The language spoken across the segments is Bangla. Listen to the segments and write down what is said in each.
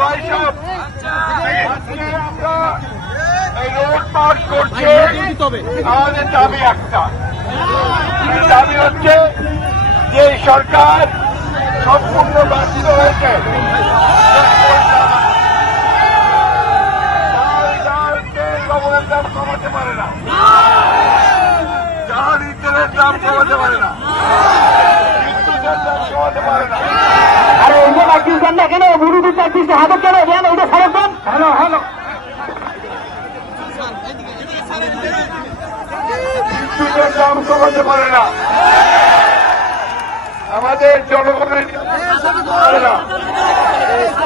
ভাই সাহেব এই রোড মার্চ করছে, আমাদের দাবি একটা, দাবি হচ্ছে যে সরকার সম্পূর্ণ বাতিল হয়েছে, লবণের দাম কমাতে পারে না, চাল ইটের দাম কমাতে পারে না, বিদ্যুতের দাম কমাতে পারে না। আরে ওই যে চাকরির কেন কেন বিরোধী চাকরির হাতে কেন দেন ওইটা ফেরত দেন। হ্যালো হ্যালো, বিদ্যুতের দাম কমাতে পারে না, আমাদের জনগণের পারে না,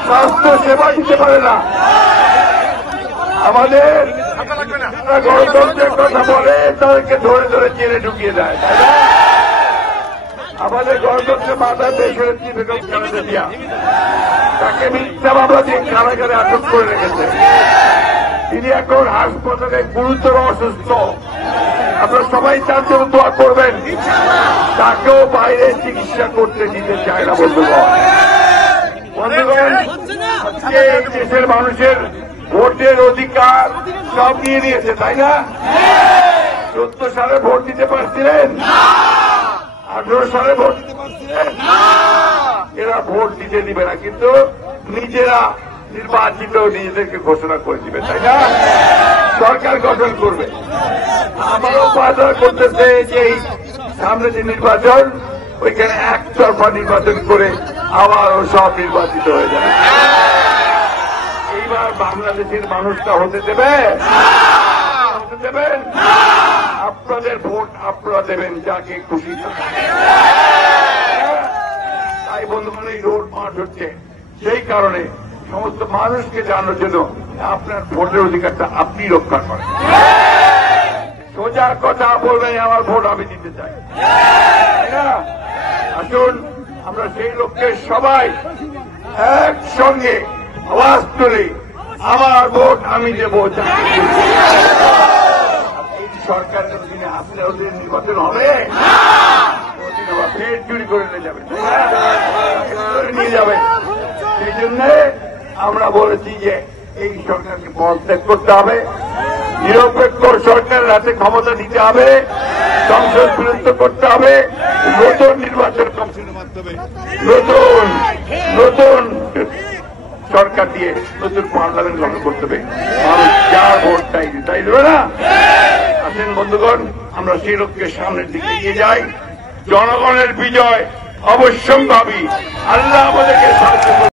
স্বাস্থ্য সেবা দিতে পারে না, আমাদের গণতন্ত্রের কথা বলে তাদেরকে ধরে ধরে জেলে ঢুকিয়ে দেয়, আমাদের গণতন্ত্রের মাথা দেশের দিয়া তাকে মিথ্যা মামলা দিয়ে কারাগারে আটক করে রেখেছে। তিনি এখন হাসপাতালে গুরুতর অসুস্থ, আপনারা সবাই তার জন্য দোয়া করবেন। তাকেও বাইরে চিকিৎসা করতে দিতে চায় না। বন্ধুগণ, আজকে দেশের মানুষের ভোটের অধিকার সব নিয়ে নিয়েছে, তাই না? 14 সালে ভোট দিতে পারছিলেন, 18 সালে ভোট দিতে পারছিলেন, এরা ভোট দিতে দিবে না, কিন্তু নিজেরা নির্বাচিত নিজেদেরকে ঘোষণা করে দিবে, তাই না? সরকার গঠন করবে। আমারও বাধা করতেছে যে সামনে যে নির্বাচন, ওইখানে একতরফা নির্বাচন করে আবারও সব নির্বাচিত হয়ে যাবে। এইবার বাংলাদেশের মানুষটা হতে দেবে? হতে দেবেন? আপনাদের ভোট আপনারা দেবেন যাকে খুশি। তাই বন্ধুগণ, এই রোড মার্চ হচ্ছে সেই কারণে সমস্ত মানুষকে জানানোর জন্য আপনার ভোটের অধিকারটা আপনি রক্ষা করেন। সোজা কথা বলবেন, আমার ভোট আমি দিতে চাই, তাই না? আসুন আমরা সেই লক্ষ্যে সবাই একসঙ্গে আওয়াজ তুলি, আমার ভোট আমি দেব। এই সরকারের অধীনে আসলে ওদের নির্বাচন হবে, ওদিন আবার ফের চুরি করে নিয়ে যাবে, নিয়ে যাবে। সেই জন্য আমরা বলেছি যে এই সরকারকে পদত্যাগ করতে হবে, নিরপেক্ষ সরকারের হাতে ক্ষমতা দিতে হবে, সংসদ বিলুপ্ত করতে হবে, নতুন নির্বাচন কমিশনের মাধ্যমে নতুন সরকার দিয়ে নতুন পার্লামেন্ট গঠন করতে হবে। মানুষ যার ভোট তাই দেবে না। আসেন বন্ধুগণ, আমরা সেই লক্ষ্যে সামনের দিকে এগিয়ে যাই। জনগণের বিজয় অবশ্যম্ভাবী। আল্লাহ আমাদেরকে সাহায্য